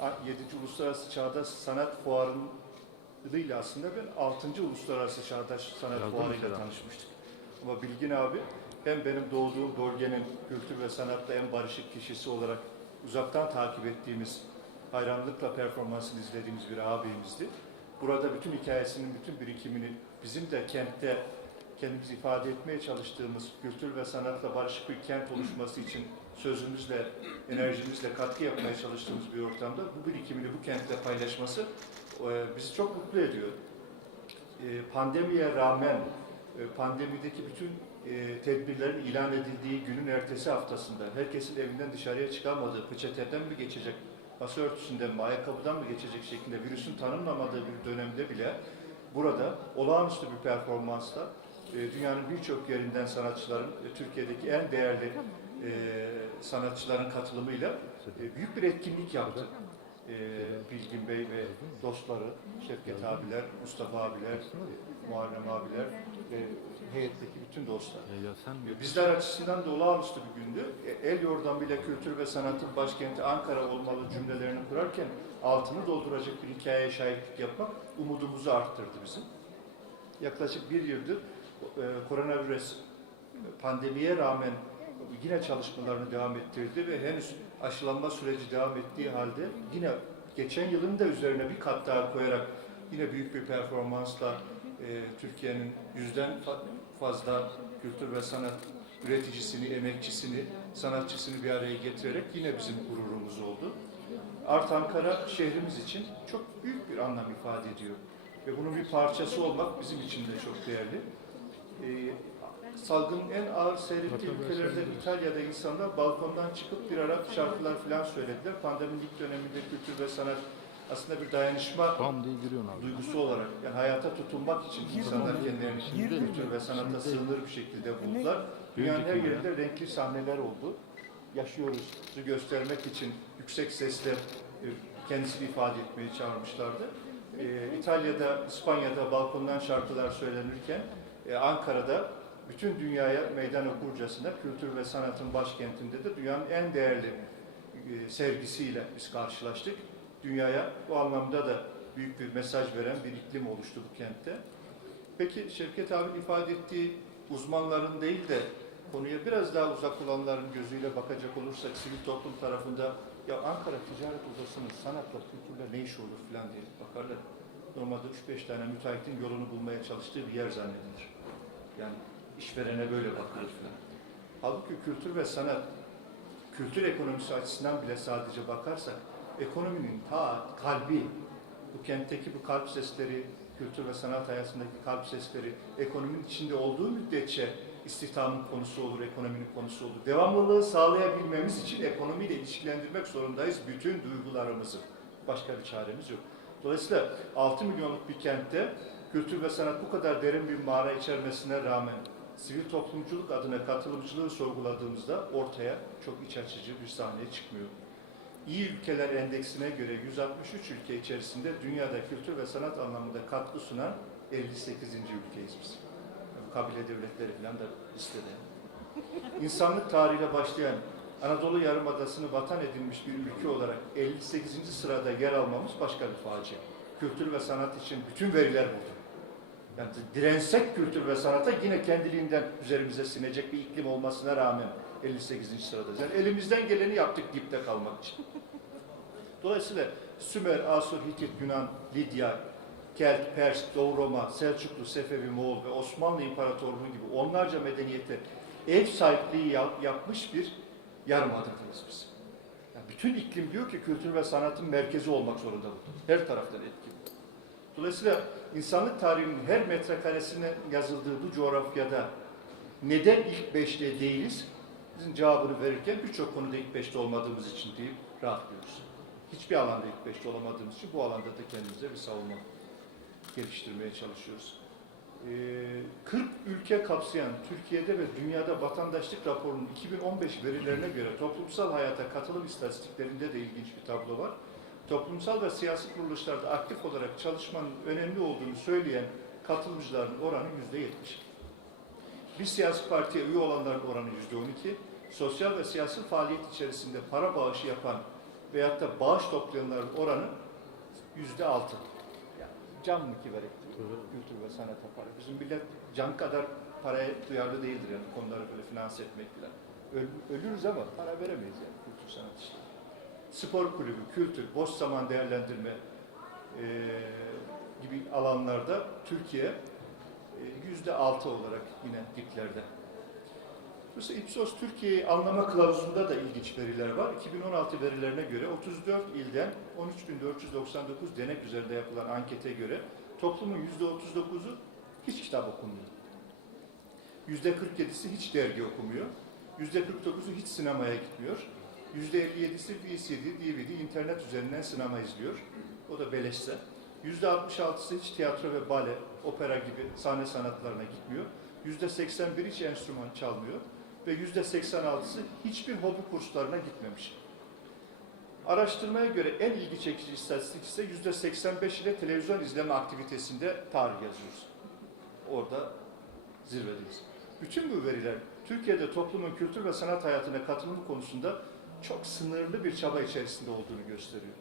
7. Uluslararası Çağdaş Sanat Fuarı'yla aslında ben 6. Uluslararası Çağdaş Sanat Yazdım Fuarı'yla tanışmıştık. Ama Bilgin abi hem benim doğduğum bölgenin kültür ve sanatta en barışık kişisi olarak uzaktan takip ettiğimiz, hayranlıkla performansını izlediğimiz bir ağabeyimizdi. Burada bütün hikayesinin bütün birikimini bizim de kentte kendimizi ifade etmeye çalıştığımız kültür ve sanatla barışık bir kent oluşması için sözümüzle, enerjimizle katkı yapmaya çalıştığımız bir ortamda bu birikimini bu kentle paylaşması e, bizi çok mutlu ediyor. E, Pandemiye rağmen e, pandemideki bütün tedbirlerin ilan edildiği günün ertesi haftasında herkesin evinden dışarıya çıkamadığı, peçeteden mi geçecek, masa örtüsünden mi, ayakkabıdan mı geçecek şeklinde virüsün tanınmadığı bir dönemde bile burada olağanüstü bir performansla dünyanın birçok yerinden sanatçıların, Türkiye'deki en değerli sanatçıların katılımıyla e, büyük bir etkinlik yaptı. E, Bilgin Bey ve dostları, Şevket abiler, Mustafa abiler, e, Muharrem abiler ve heyetteki bütün dostlar. E, Bizler açısından da olağanüstü bir gündü. E, El yordamıyla kültür ve sanatın başkenti Ankara olmalı cümlelerini kurarken altını dolduracak bir hikayeye şahitlik yapmak umudumuzu arttırdı bizim. Yaklaşık bir yıldır e, koronavirüs pandemiye rağmen yine çalışmalarını devam ettirdi ve henüz aşılanma süreci devam ettiği halde yine geçen yılın da üzerine bir kat daha koyarak yine büyük bir performansla e, Türkiye'nin yüzden fa- fazla kültür ve sanat üreticisini, emekçisini, sanatçısını bir araya getirerek yine bizim gururumuz oldu. Art Ankara şehrimiz için çok büyük bir anlam ifade ediyor. Ve bunun bir parçası olmak bizim için de çok değerli. Ee, salgının en ağır seyrettiği ülkelerde İtalya'da insanlar balkondan çıkıp bir ara şarkılar falan söylediler. Pandeminin ilk döneminde kültür ve sanat aslında bir dayanışma bam diye giriyorsun abi. duygusu olarak yani hayata tutunmak için insanlar kendilerini kültür ve sanata sığınır bir şekilde buldular. Dünyanın her yerinde renkli sahneler oldu. Yaşıyoruz göstermek için yüksek sesle e, kendisini ifade etmeye çağırmışlardı. E, İtalya'da, İspanya'da balkondan şarkılar söylenirken e, Ankara'da bütün dünyaya meydan okurcasına kültür ve sanatın başkentinde de dünyanın en değerli e, sergisiyle biz karşılaştık. Dünyaya bu anlamda da büyük bir mesaj veren bir iklim oluştu bu kentte. Peki Şevket abinin ifade ettiği uzmanların değil de konuya biraz daha uzak olanların gözüyle bakacak olursak sivil toplum tarafında ya Ankara Ticaret Odası'nın sanatla, kültürle ne işi olur falan diye bakarlar. Normalde 3-5 tane müteahhitin yolunu bulmaya çalıştığı bir yer zannedilir. Yani işverene böyle bakılır falan. Halbuki kültür ve sanat, kültür ekonomisi açısından bile sadece bakarsak, ekonominin ta kalbi, bu kentteki bu kalp sesleri, kültür ve sanat hayatındaki kalp sesleri, ekonominin içinde olduğu müddetçe istihdamın konusu olur, ekonominin konusu olur. Devamlılığı sağlayabilmemiz için ekonomiyle ilişkilendirmek zorundayız bütün duygularımızı. Başka bir çaremiz yok. Dolayısıyla 6 milyonluk bir kentte kültür ve sanat bu kadar derin bir mağara içermesine rağmen sivil toplumculuk adına katılımcılığı sorguladığımızda ortaya çok iç açıcı bir sahneye çıkmıyor. İyi ülkeler endeksine göre 163 ülke içerisinde dünyada kültür ve sanat anlamında katkı sunan 58. ülkeyiz biz. Kabile devletleri falan da listede. İnsanlık tarihiyle başlayan Anadolu Yarımadası'nı vatan edinmiş bir ülke olarak 58. sırada yer almamız başka bir facia. Kültür ve sanat için bütün veriler burada. Yani dirensek kültür ve sanata yine kendiliğinden üzerimize sinecek bir iklim olmasına rağmen 58. sıradayız. Yani elimizden geleni yaptık dipte kalmak için. Dolayısıyla Sümer, Asur, Hitit, Yunan, Lidya, Kelt, Pers, Doğu Roma, Selçuklu, Sefevi, Moğol ve Osmanlı İmparatorluğu gibi onlarca medeniyete ev sahipliği yap- yapmış bir yarımadadayız biz. Yani bütün iklim diyor ki kültür ve sanatın merkezi olmak zorunda bu. Her taraftan etki bu. Dolayısıyla insanlık tarihinin her metrekaresine yazıldığı bu coğrafyada neden ilk beşte değiliz? Bizim cevabını verirken birçok konuda ilk beşte olmadığımız için deyip rahatlıyoruz. Hiçbir alanda ilk beşte olamadığımız için bu alanda da kendimize bir savunma geliştirmeye çalışıyoruz. Ee, 40 ülke kapsayan Türkiye'de ve dünyada vatandaşlık raporunun 2015 verilerine göre toplumsal hayata katılım istatistiklerinde de ilginç bir tablo var. Toplumsal ve siyasi kuruluşlarda aktif olarak çalışmanın önemli olduğunu söyleyen katılımcıların oranı %70. Bir siyasi partiye üye olanların oranı %12, sosyal ve siyasi faaliyet içerisinde para bağışı yapan veyahut da bağış toplayanların oranı yüzde altı. Yani can mı ki verek kültür ve sanata para. Bizim millet can kadar paraya duyarlı değildir yani konuları böyle finanse etmek falan. Öl- ölürüz ama para veremeyiz yani kültür sanat işte. Spor kulübü, kültür, boş zaman değerlendirme eee, gibi alanlarda Türkiye e, yüzde altı olarak yine diplerde. Mesela Ipsos Türkiye'yi anlama kılavuzunda da ilginç veriler var. 2016 verilerine göre 34 ilden 13.499 denek üzerinde yapılan ankete göre toplumun %39'u hiç kitap okumuyor. %47'si hiç dergi okumuyor. %49'u hiç sinemaya gitmiyor. %57'si VCD, DVD, internet üzerinden sinema izliyor. O da beleşse. %66'sı hiç tiyatro ve bale, opera gibi sahne sanatlarına gitmiyor. %81 hiç enstrüman çalmıyor. Ve %86'sı hiçbir hobi kurslarına gitmemiş. Araştırmaya göre en ilgi çekici istatistik ise %85 ile televizyon izleme aktivitesinde tarih yazıyoruz. Orada zirvedeyiz. Bütün bu veriler Türkiye'de toplumun kültür ve sanat hayatına katılımı konusunda çok sınırlı bir çaba içerisinde olduğunu gösteriyor.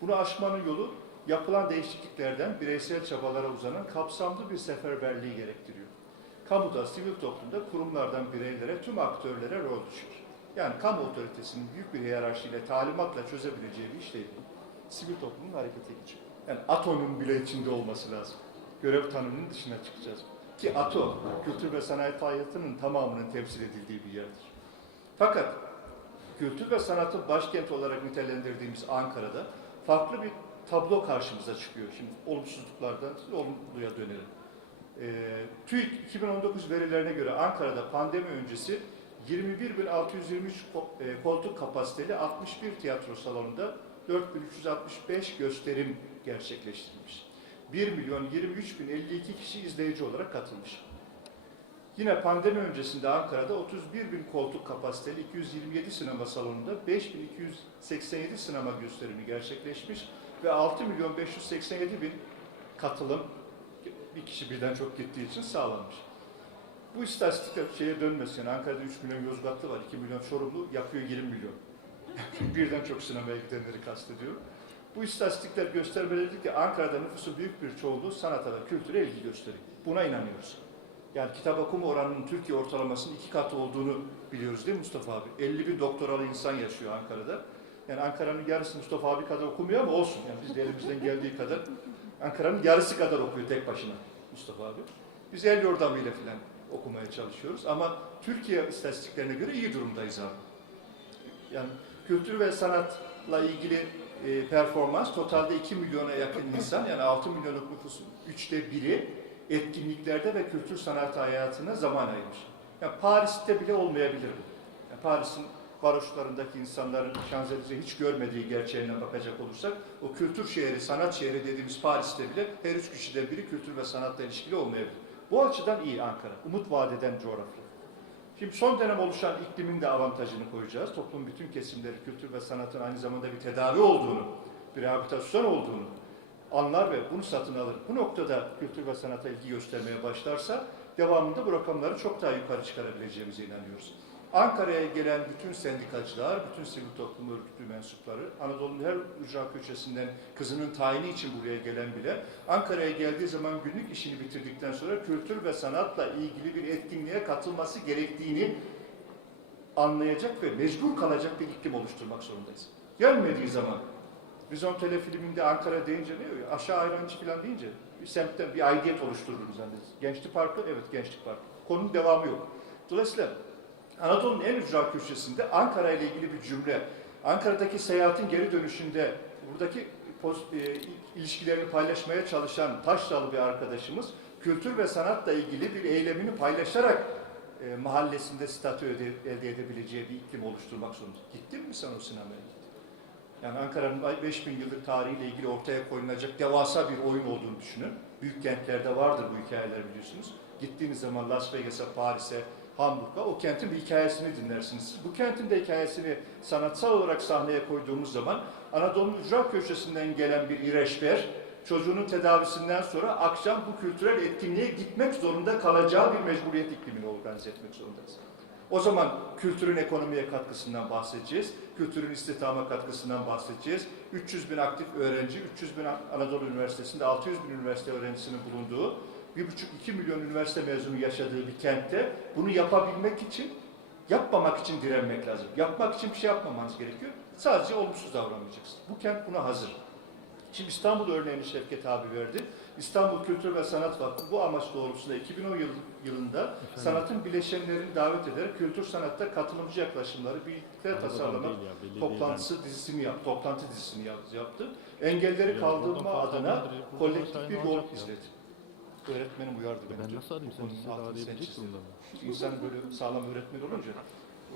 Bunu aşmanın yolu yapılan değişikliklerden bireysel çabalara uzanan kapsamlı bir seferberliği gerektiriyor. Kamuda, sivil toplumda kurumlardan bireylere, tüm aktörlere rol düşüyor. Yani kamu otoritesinin büyük bir hiyerarşiyle, talimatla çözebileceği bir iş değil. Sivil toplumun harekete geçiyor. Yani ATO'nun bile içinde olması lazım. Görev tanımının dışına çıkacağız. Ki ATO, kültür ve sanat hayatının tamamının temsil edildiği bir yerdir. Fakat kültür ve sanatın başkenti olarak nitelendirdiğimiz Ankara'da farklı bir tablo karşımıza çıkıyor. Şimdi olumsuzluklardan olumluya dönelim. Ee, TÜİK 2019 verilerine göre Ankara'da pandemi öncesi 21.623 ko- e, koltuk kapasiteli 61 tiyatro salonunda 4365 gösterim gerçekleştirilmiş. 1 milyon 23 bin 52 kişi izleyici olarak katılmış. Yine pandemi öncesinde Ankara'da 31 bin koltuk kapasiteli 227 sinema salonunda 5287 sinema gösterimi gerçekleşmiş ve 6 milyon 587 bin katılım bir kişi birden çok gittiği için sağlanmış. Bu istatistikler şeye dönmesin. Yani Ankara'da 3 milyon Yozgatlı var, 2 milyon Çorumlu yapıyor 20 milyon. birden çok sinemaya gidenleri kastediyorum. Bu istatistikler göstermeleri ki Ankara'da nüfusun büyük bir çoğunluğu sanata ve kültüre ilgi gösteriyor. Buna inanıyoruz. Yani kitap okuma oranının Türkiye ortalamasının iki katı olduğunu biliyoruz değil mi Mustafa abi? 50 bin doktoralı insan yaşıyor Ankara'da. Yani Ankara'nın yarısı Mustafa abi kadar okumuyor ama olsun. Yani biz de elimizden geldiği kadar Ankara'nın yarısı kadar okuyor tek başına Mustafa abi. Biz el yordamıyla filan okumaya çalışıyoruz ama Türkiye istatistiklerine göre iyi durumdayız abi. Yani kültür ve sanatla ilgili e, performans totalde 2 milyona yakın insan yani 6 milyonluk nüfusun üçte biri etkinliklerde ve kültür sanat hayatına zaman ayırmış. Yani Paris'te bile olmayabilir bu. Yani Paris'in varoşlarındaki insanların Şanzelize'yi hiç görmediği gerçeğine bakacak olursak o kültür şehri, sanat şehri dediğimiz Paris'te bile her üç kişiden biri kültür ve sanatla ilişkili olmayabilir. Bu açıdan iyi Ankara. Umut vaat eden coğrafya. Şimdi son dönem oluşan iklimin de avantajını koyacağız. Toplum bütün kesimleri kültür ve sanatın aynı zamanda bir tedavi olduğunu, bir rehabilitasyon olduğunu anlar ve bunu satın alır. Bu noktada kültür ve sanata ilgi göstermeye başlarsa devamında bu rakamları çok daha yukarı çıkarabileceğimize inanıyoruz. Ankara'ya gelen bütün sendikacılar, bütün sivil toplum örgütü mensupları, Anadolu'nun her ücra köşesinden kızının tayini için buraya gelen bile, Ankara'ya geldiği zaman günlük işini bitirdikten sonra kültür ve sanatla ilgili bir etkinliğe katılması gerektiğini anlayacak ve mecbur kalacak bir iklim oluşturmak zorundayız. Gelmediği zaman, Vizyon telefilminde Ankara deyince ne diyor? Aşağı ayrancı falan deyince bir semtten bir aidiyet oluşturduğunu zannederiz. Gençlik Parkı, evet Gençlik Parkı. Konunun devamı yok. Dolayısıyla Anadolu'nun en ücra köşesinde Ankara ile ilgili bir cümle, Ankara'daki seyahatin geri dönüşünde buradaki e, ilişkilerini paylaşmaya çalışan Taşralı bir arkadaşımız kültür ve sanatla ilgili bir eylemini paylaşarak e, mahallesinde statü elde edebileceği bir iklim oluşturmak zorunda. Gittin mi sen o sinemaya? Yani Ankara'nın 5000 yıllık tarihiyle ilgili ortaya koyulacak devasa bir oyun olduğunu düşünün. Büyük kentlerde vardır bu hikayeler biliyorsunuz. Gittiğiniz zaman Las Vegas'a, Paris'e, Hamburg'a o kentin bir hikayesini dinlersiniz. Bu kentin de hikayesini sanatsal olarak sahneye koyduğumuz zaman Anadolu'nun ücra köşesinden gelen bir İreşber çocuğunun tedavisinden sonra akşam bu kültürel etkinliğe gitmek zorunda kalacağı bir mecburiyet iklimini organize etmek zorundayız. O zaman kültürün ekonomiye katkısından bahsedeceğiz. Kültürün istihdama katkısından bahsedeceğiz. 300 bin aktif öğrenci, 300 bin Anadolu Üniversitesi'nde 600 bin üniversite öğrencisinin bulunduğu, 1,5-2 milyon üniversite mezunu yaşadığı bir kentte bunu yapabilmek için, yapmamak için direnmek lazım. Yapmak için bir şey yapmamanız gerekiyor. Sadece olumsuz davranmayacaksınız. Bu kent buna hazır. Şimdi İstanbul örneğini Şevket abi verdi. İstanbul Kültür ve Sanat Vakfı bu amaç doğrultusunda 2010 yıl- yılında sanatın bileşenlerini davet ederek kültür sanatta katılımcı yaklaşımları birlikte tasarlamak toplantısı dizisini yaptı, toplantı dizisini yap- yaptı. Engelleri kaldırma adına kolektif bir yol izledi. Öğretmenim uyardı beni. Ben nasıl arayayım sen? Sen arayabilecek çizdin. durumda mı? İnsan böyle sağlam öğretmen olunca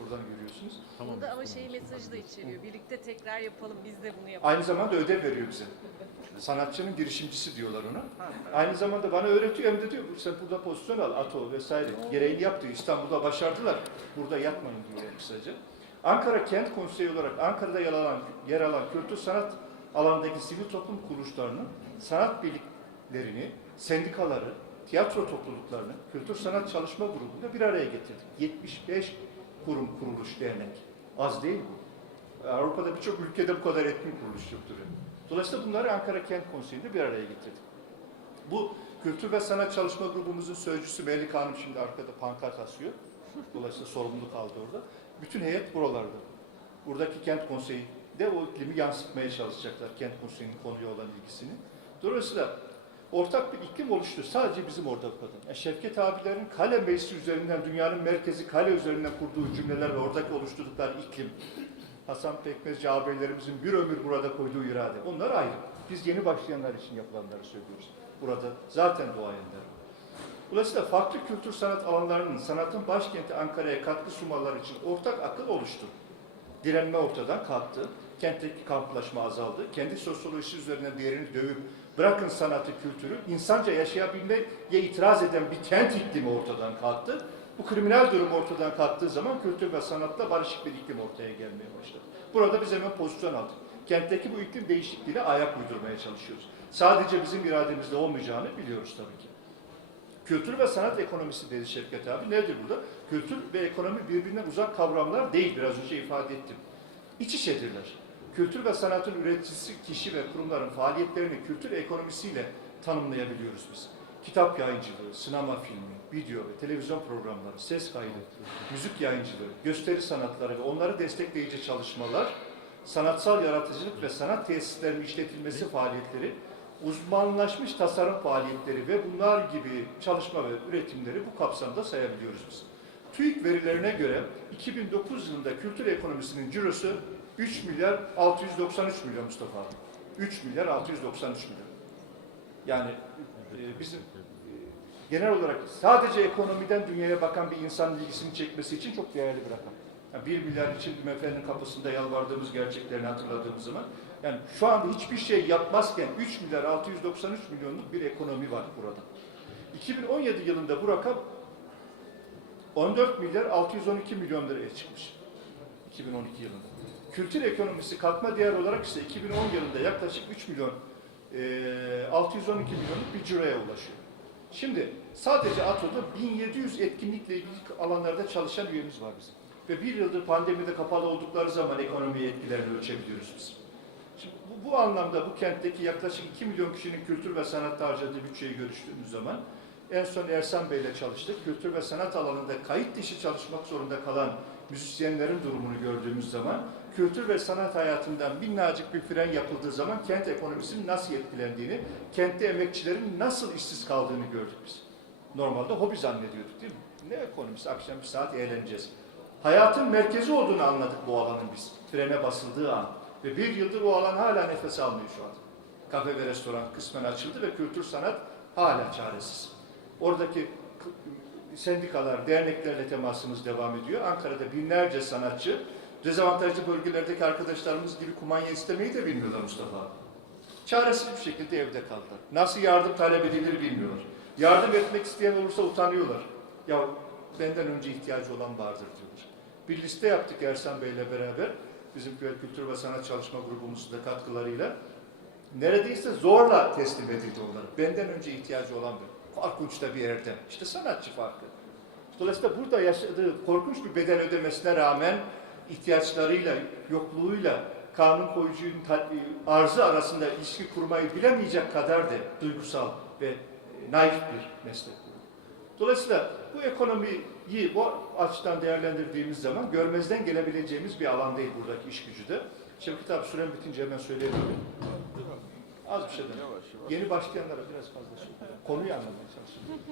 oradan görüyorsunuz. Tamam. Burada ama şey mesajı da içeriyor. Birlikte tekrar yapalım, biz de bunu yapalım. Aynı zamanda ödev veriyor bize. Sanatçının girişimcisi diyorlar ona. Aynı zamanda bana öğretiyor hem de diyor sen burada pozisyon al, ato vesaire. Gereğini yap diyor. İstanbul'da başardılar. Burada yatmayın diyor kısaca. Ankara Kent Konseyi olarak Ankara'da yer alan, yer alan kültür sanat alanındaki sivil toplum kuruluşlarının sanat birliklerini, sendikaları, tiyatro topluluklarını kültür sanat çalışma grubunda bir araya getirdik. 75 kurum, kuruluş, dernek. Az değil mi? Avrupa'da birçok ülkede bu kadar etkin kuruluş yoktur. Dolayısıyla bunları Ankara Kent Konseyi'nde bir araya getirdik. Bu Kültür ve Sanat Çalışma Grubumuzun sözcüsü Melik Hanım şimdi arkada pankart asıyor. Dolayısıyla sorumluluk aldı orada. Bütün heyet buralarda. Buradaki Kent Konseyi de o iklimi yansıtmaya çalışacaklar. Kent Konseyi'nin konuya olan ilgisini. Dolayısıyla ortak bir iklim oluştu. Sadece bizim orada bu. Yani Şevket abilerin kale meclisi üzerinden, dünyanın merkezi kale üzerinden kurduğu cümleler ve oradaki oluşturdukları iklim, Hasan Pekmezci ağabeylerimizin bir ömür burada koyduğu irade. Onlar ayrı. Biz yeni başlayanlar için yapılanları söylüyoruz. Burada zaten doğayanlar. Dolayısıyla farklı kültür sanat alanlarının sanatın başkenti Ankara'ya katkı sunmaları için ortak akıl oluştu. Direnme ortadan kalktı. Kentteki kamplaşma azaldı. Kendi sosyolojisi üzerinden değerini dövüp bırakın sanatı, kültürü, insanca yaşayabilmeye itiraz eden bir kent iklimi ortadan kalktı. Bu kriminal durum ortadan kalktığı zaman kültür ve sanatla barışık bir iklim ortaya gelmeye başladı. Burada biz hemen pozisyon aldık. Kentteki bu iklim değişikliğine ayak uydurmaya çalışıyoruz. Sadece bizim irademizde olmayacağını biliyoruz tabii ki. Kültür ve sanat ekonomisi dedi Şevket abi. Nedir burada? Kültür ve ekonomi birbirinden uzak kavramlar değil. Biraz önce ifade ettim. İç içedirler. Kültür ve sanatın üreticisi kişi ve kurumların faaliyetlerini kültür ekonomisiyle tanımlayabiliyoruz biz. Kitap yayıncılığı, sinema filmi, video ve televizyon programları, ses kaydı, müzik yayıncılığı, gösteri sanatları ve onları destekleyici çalışmalar, sanatsal yaratıcılık ve sanat tesislerinin işletilmesi faaliyetleri, uzmanlaşmış tasarım faaliyetleri ve bunlar gibi çalışma ve üretimleri bu kapsamda sayabiliyoruz biz. TÜİK verilerine göre 2009 yılında kültür ekonomisinin cirosu 3 milyar 693 milyon Mustafa abi. 3 milyar 693 milyon. Yani e, bizim e, genel olarak sadece ekonomiden dünyaya bakan bir insanın ilgisini çekmesi için çok değerli bir rakam. Yani 1 milyar için MF'nin kapısında yalvardığımız gerçeklerini hatırladığımız zaman yani şu anda hiçbir şey yapmazken 3 milyar 693 milyonluk bir ekonomi var burada. 2017 yılında bu rakam 14 milyar 612 milyon liraya çıkmış. 2012 yılında. Kültür ekonomisi katma değer olarak ise 2010 yılında yaklaşık 3 milyon eee, 612 milyonluk bir ciroya ulaşıyor. Şimdi sadece ATO'da 1700 etkinlikle ilgili alanlarda çalışan üyemiz var bizim. Ve bir yıldır pandemide kapalı oldukları zaman ekonomiye etkilerini ölçebiliyoruz biz. Şimdi bu, bu anlamda bu kentteki yaklaşık 2 milyon kişinin kültür ve sanatta harcadığı bütçeyi görüştüğümüz zaman en son Ersan Bey ile çalıştık. Kültür ve sanat alanında kayıt dışı çalışmak zorunda kalan müzisyenlerin durumunu gördüğümüz zaman kültür ve sanat hayatından minnacık bir fren yapıldığı zaman kent ekonomisinin nasıl etkilendiğini, kentte emekçilerin nasıl işsiz kaldığını gördük biz. Normalde hobi zannediyorduk değil mi? Ne ekonomisi? Akşam bir saat eğleneceğiz. Hayatın merkezi olduğunu anladık bu alanın biz. Frene basıldığı an. Ve bir yıldır o alan hala nefes almıyor şu an. Kafe ve restoran kısmen açıldı ve kültür sanat hala çaresiz. Oradaki sendikalar, derneklerle temasımız devam ediyor. Ankara'da binlerce sanatçı dezavantajlı bölgelerdeki arkadaşlarımız gibi kumanya istemeyi de bilmiyorlar Mustafa abi. Çaresiz bir şekilde evde kaldılar. Nasıl yardım talep edilir bilmiyorlar. Yardım etmek isteyen olursa utanıyorlar. Ya benden önce ihtiyacı olan vardır diyorlar. Bir liste yaptık Ersan Bey'le beraber. Bizim kültür ve sanat çalışma grubumuzun da katkılarıyla. Neredeyse zorla teslim edildi onlara. Benden önce ihtiyacı olan bir. Korkunç da bir erdem. İşte sanatçı farkı. Dolayısıyla burada yaşadığı korkunç bir bedel ödemesine rağmen ihtiyaçlarıyla, yokluğuyla kanun koyucunun ta- arzı arasında ilişki kurmayı bilemeyecek kadar da duygusal ve e, naif bir meslek. Dolayısıyla bu ekonomiyi bu açıdan değerlendirdiğimiz zaman görmezden gelebileceğimiz bir alan değil buradaki iş gücü de. Şevket abi süren bitince hemen söyleyebilirim. Az bir şeyden. Yeni başlayanlara biraz fazla şey. Konuyu anlamaya çalışıyorum.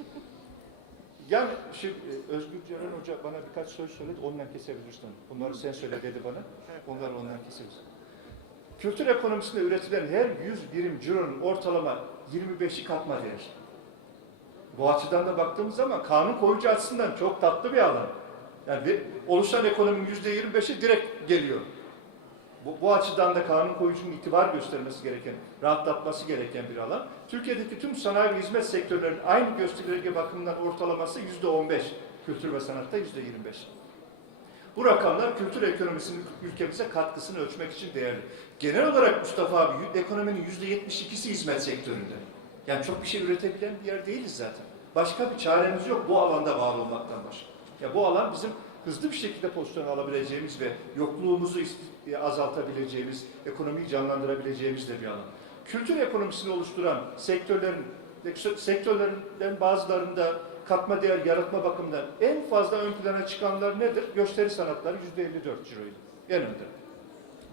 Yani şimdi e, Özgür Ceren Hoca bana birkaç söz söyledi, ondan kesebilirsin. Bunları sen söyle dedi bana, onları ondan kesebilirsin. Kültür ekonomisinde üretilen her 100 birim cironun ortalama 25'i katma değer. Bu açıdan da baktığımız zaman kanun koyucu açısından çok tatlı bir alan. Yani bir, oluşan ekonominin %25'i direkt geliyor. Bu, bu açıdan da kanun koyucunun itibar göstermesi gereken, rahatlatması gereken bir alan. Türkiye'deki tüm sanayi ve hizmet sektörlerinin aynı gösterge bakımından ortalaması yüzde 15. Kültür ve sanatta yüzde 25. Bu rakamlar kültür ekonomisinin ülkemize katkısını ölçmek için değerli. Genel olarak Mustafa abi ekonominin yüzde 72'si hizmet sektöründe. Yani çok bir şey üretebilen bir yer değiliz zaten. Başka bir çaremiz yok bu alanda var olmaktan başka. Ya bu alan bizim hızlı bir şekilde pozisyon alabileceğimiz ve yokluğumuzu e, azaltabileceğimiz, ekonomiyi canlandırabileceğimiz de bir alan. Kültür ekonomisini oluşturan sektörlerin sektörlerinden bazılarında katma değer yaratma bakımından en fazla ön plana çıkanlar nedir? Gösteri sanatları yüzde 54 ciroydu. En önde.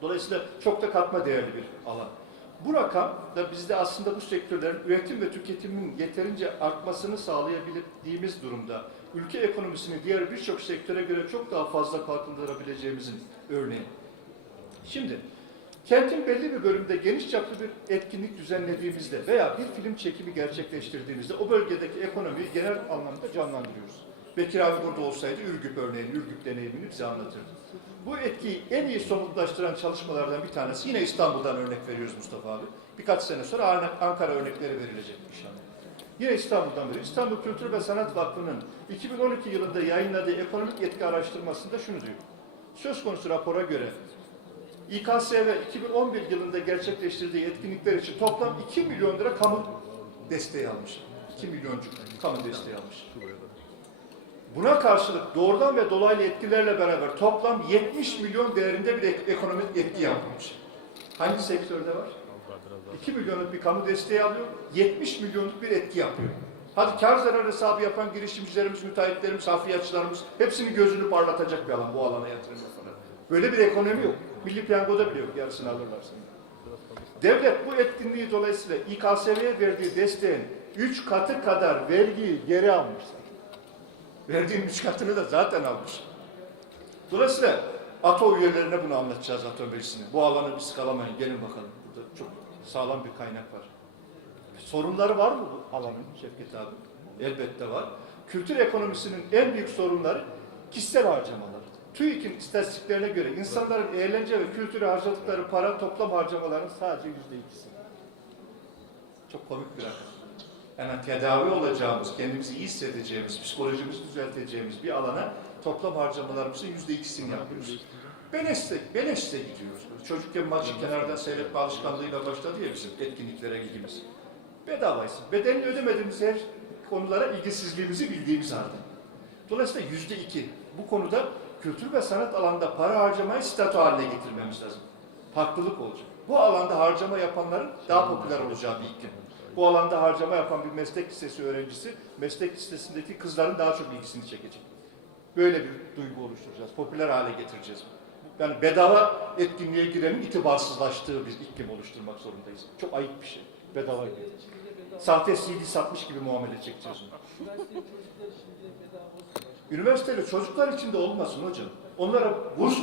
Dolayısıyla çok da katma değerli bir alan. Bu rakam da bizde aslında bu sektörlerin üretim ve tüketimin yeterince artmasını sağlayabildiğimiz durumda ülke ekonomisini diğer birçok sektöre göre çok daha fazla kalkındırabileceğimizin örneği. Şimdi kentin belli bir bölümde geniş çaplı bir etkinlik düzenlediğimizde veya bir film çekimi gerçekleştirdiğimizde o bölgedeki ekonomiyi genel anlamda canlandırıyoruz. Bekir abi burada olsaydı Ürgüp örneğini, Ürgüp deneyimini bize anlatırdı. Bu etkiyi en iyi somutlaştıran çalışmalardan bir tanesi yine İstanbul'dan örnek veriyoruz Mustafa abi. Birkaç sene sonra An- Ankara örnekleri verilecek inşallah. Yine İstanbul'dan beri İstanbul Kültür ve Sanat Vakfı'nın 2012 yılında yayınladığı ekonomik etki araştırmasında şunu diyor. Söz konusu rapora göre İKSV 2011 yılında gerçekleştirdiği etkinlikler için toplam 2 milyon lira kamu desteği almış. 2 milyoncuk kamu desteği almış. Buna karşılık doğrudan ve dolaylı etkilerle beraber toplam 70 milyon değerinde bir ek- ekonomik etki yapılmış. Hangi sektörde var? 2 milyonluk bir kamu desteği alıyor, 70 milyonluk bir etki yapıyor. Hadi kar zarar hesabı yapan girişimcilerimiz, müteahhitlerimiz, hafriyatçılarımız hepsini gözünü parlatacak bir alan bu alana yatırım yapanlar. Böyle bir ekonomi yok. Milli piyangoda bile yok yarısını alırlarsa. Devlet bu etkinliği dolayısıyla İKSV'ye verdiği desteğin 3 katı kadar vergiyi geri almış. Verdiğin üç katını da zaten almış. Dolayısıyla ATO üyelerine bunu anlatacağız ATO meclisine. Bu alanı bir skalamayın, gelin bakalım. Burada çok sağlam bir kaynak var. Sorunları var mı bu alanın Şevket abi? Elbette var. Kültür ekonomisinin en büyük sorunları kişisel harcamalar. TÜİK'in istatistiklerine göre insanların eğlence ve kültüre harcadıkları para toplam harcamaların sadece yüzde ikisi. Çok komik bir rakam. Yani tedavi olacağımız, kendimizi iyi hissedeceğimiz, psikolojimizi düzelteceğimiz bir alana toplam harcamalarımızın yüzde ikisini yapıyoruz. Beleşse, beleşse gidiyoruz. Çocukken maçı kenardan seyretme alışkanlığıyla başladı ya bizim etkinliklere ilgimiz. Bedavayız. Bedelini ödemediğimiz her konulara ilgisizliğimizi bildiğimiz halde. Dolayısıyla yüzde iki. Bu konuda kültür ve sanat alanında para harcamayı statü haline getirmemiz lazım. Farklılık olacak. Bu alanda harcama yapanların daha popüler olacağı bir iklim. Bu alanda harcama yapan bir meslek lisesi öğrencisi, meslek lisesindeki kızların daha çok ilgisini çekecek. Böyle bir duygu oluşturacağız, popüler hale getireceğiz. Yani bedava etkinliğe girenin itibarsızlaştığı bir iklim oluşturmak zorundayız. Çok ayıp bir şey. Bedava gibi. Sahte CD satmış gibi muamele çekeceğiz onu. Üniversiteli çocuklar için de olmasın hocam. Onlara burs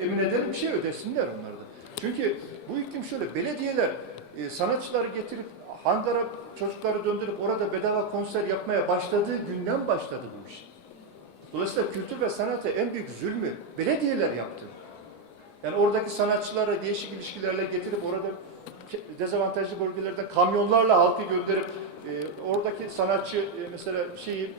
emin edelim bir şey ödesinler onlar da. Çünkü bu iklim şöyle, belediyeler e, sanatçıları getirip hangara çocukları döndürüp orada bedava konser yapmaya başladığı günden başladı bu iş. Dolayısıyla kültür ve sanata en büyük zulmü belediyeler yaptı. Yani oradaki sanatçılara değişik ilişkilerle getirip orada dezavantajlı bölgelerden kamyonlarla halkı gönderip e, oradaki sanatçı e, mesela şeyi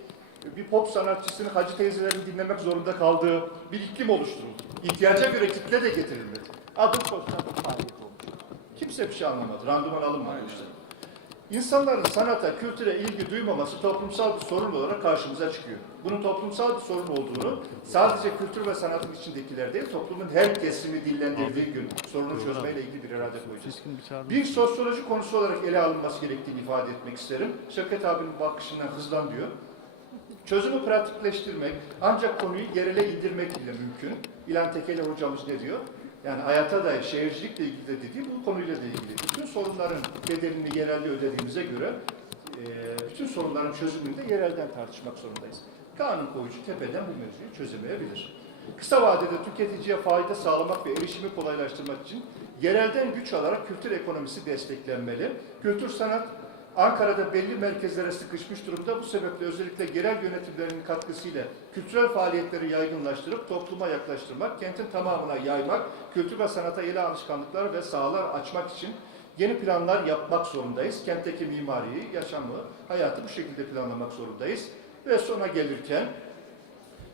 bir pop sanatçısını hacı teyzelerin dinlemek zorunda kaldığı bir iklim oluşturuldu. İhtiyaca göre kitle de getirildi. Adım koştan faaliyet olmuş. Kimse bir şey anlamadı. Randıman alınmadı işte. İnsanların sanata, kültüre ilgi duymaması toplumsal bir sorun olarak karşımıza çıkıyor. Bunun toplumsal bir sorun olduğunu sadece kültür ve sanatın içindekiler değil, toplumun her kesimi dillendirdiği gün sorunu çözmeyle ilgili bir irade koyacağız. Bir sosyoloji konusu olarak ele alınması gerektiğini ifade etmek isterim. Şevket abinin bakışından hızlan diyor. Çözümü pratikleştirmek ancak konuyu yerele indirmek ile mümkün. İlhan Tekeli hocamız ne diyor? Yani hayata dair şehircilikle ilgili de dediği bu konuyla da ilgili. Bütün sorunların bedelini yerelde ödediğimize göre e, bütün sorunların çözümünü de yerelden tartışmak zorundayız. Kanun koyucu tepeden bu mevzuyu çözemeyebilir. Kısa vadede tüketiciye fayda sağlamak ve erişimi kolaylaştırmak için yerelden güç alarak kültür ekonomisi desteklenmeli. Kültür sanat Ankara'da belli merkezlere sıkışmış durumda. Bu sebeple özellikle yerel yönetimlerin katkısıyla kültürel faaliyetleri yaygınlaştırıp topluma yaklaştırmak, kentin tamamına yaymak, kültür ve sanata yeni alışkanlıklar ve sahalar açmak için yeni planlar yapmak zorundayız. Kentteki mimariyi, yaşamı, hayatı bu şekilde planlamak zorundayız. Ve sona gelirken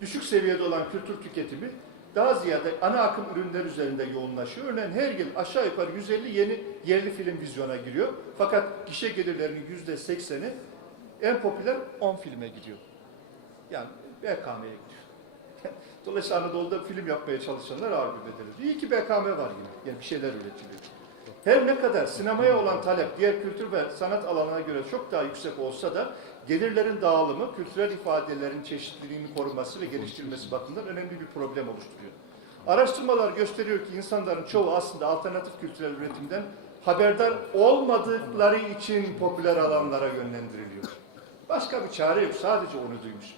düşük seviyede olan kültür tüketimi daha ziyade ana akım ürünler üzerinde yoğunlaşıyor. Örneğin her yıl aşağı yukarı 150 yeni yerli film vizyona giriyor. Fakat gişe gelirlerinin yüzde 80'i en popüler 10 filme gidiyor. Yani BKM'ye gidiyor. Dolayısıyla Anadolu'da film yapmaya çalışanlar ağır bir bedel ödüyor. İyi ki BKM var yine. Yani bir şeyler üretiliyor. Her ne kadar sinemaya olan talep diğer kültür ve sanat alanına göre çok daha yüksek olsa da gelirlerin dağılımı kültürel ifadelerin çeşitliliğini koruması ve geliştirilmesi bakımından önemli bir problem oluşturuyor. Araştırmalar gösteriyor ki insanların çoğu aslında alternatif kültürel üretimden haberdar olmadıkları için popüler alanlara yönlendiriliyor. Başka bir çare yok. Sadece onu duymuş.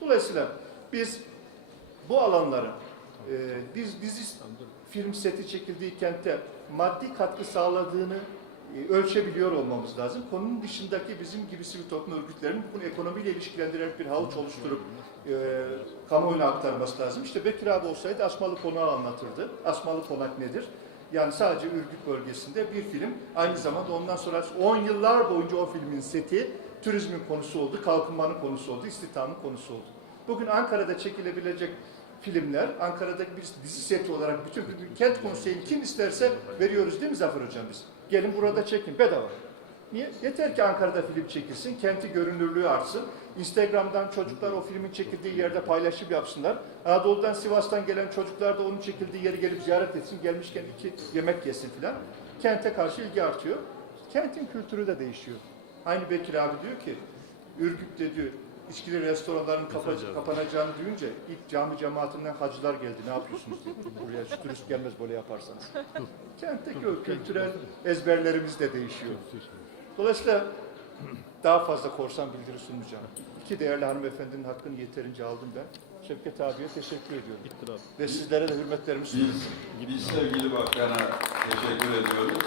Dolayısıyla biz bu alanların e, biz dizi film seti çekildiği kentte maddi katkı sağladığını ölçebiliyor olmamız lazım. Konunun dışındaki bizim gibi sivil toplum örgütlerinin bunu ekonomiyle ilişkilendirerek bir havuç oluşturup e, kamuoyuna aktarması lazım. İşte Bekir abi olsaydı Asmalı Konağı anlatırdı. Asmalı Konak nedir? Yani sadece Ürgüp bölgesinde bir film. Aynı zamanda ondan sonra 10 yıllar boyunca o filmin seti turizmin konusu oldu, kalkınmanın konusu oldu, istihdamın konusu oldu. Bugün Ankara'da çekilebilecek filmler, Ankara'daki bir dizi seti olarak bütün bir kent konseyini kim isterse veriyoruz değil mi Zafer Hocam biz? Gelin burada çekin bedava. Niye? Yeter ki Ankara'da film çekilsin, kenti görünürlüğü artsın. Instagram'dan çocuklar o filmin çekildiği yerde paylaşım yapsınlar. Anadolu'dan, Sivas'tan gelen çocuklar da onun çekildiği yeri gelip ziyaret etsin, gelmişken iki yemek yesin filan. Kente karşı ilgi artıyor. Kentin kültürü de değişiyor. Aynı Bekir abi diyor ki, Ürgüp'te diyor, içkili restoranların kapa- kapanacağını duyunca ilk cami cemaatinden hacılar geldi. Ne yapıyorsunuz diye. Buraya şu turist gelmez böyle yaparsanız. Kentteki o kültürel ezberlerimiz de değişiyor. Dolayısıyla daha fazla korsan bildiri sunmayacağım. İki değerli hanımefendinin hakkını yeterince aldım ben. Şevket abiye teşekkür ediyorum. Ve sizlere de hürmetlerimi sunuyorum. Biz, biz sevgili bakana teşekkür ediyoruz.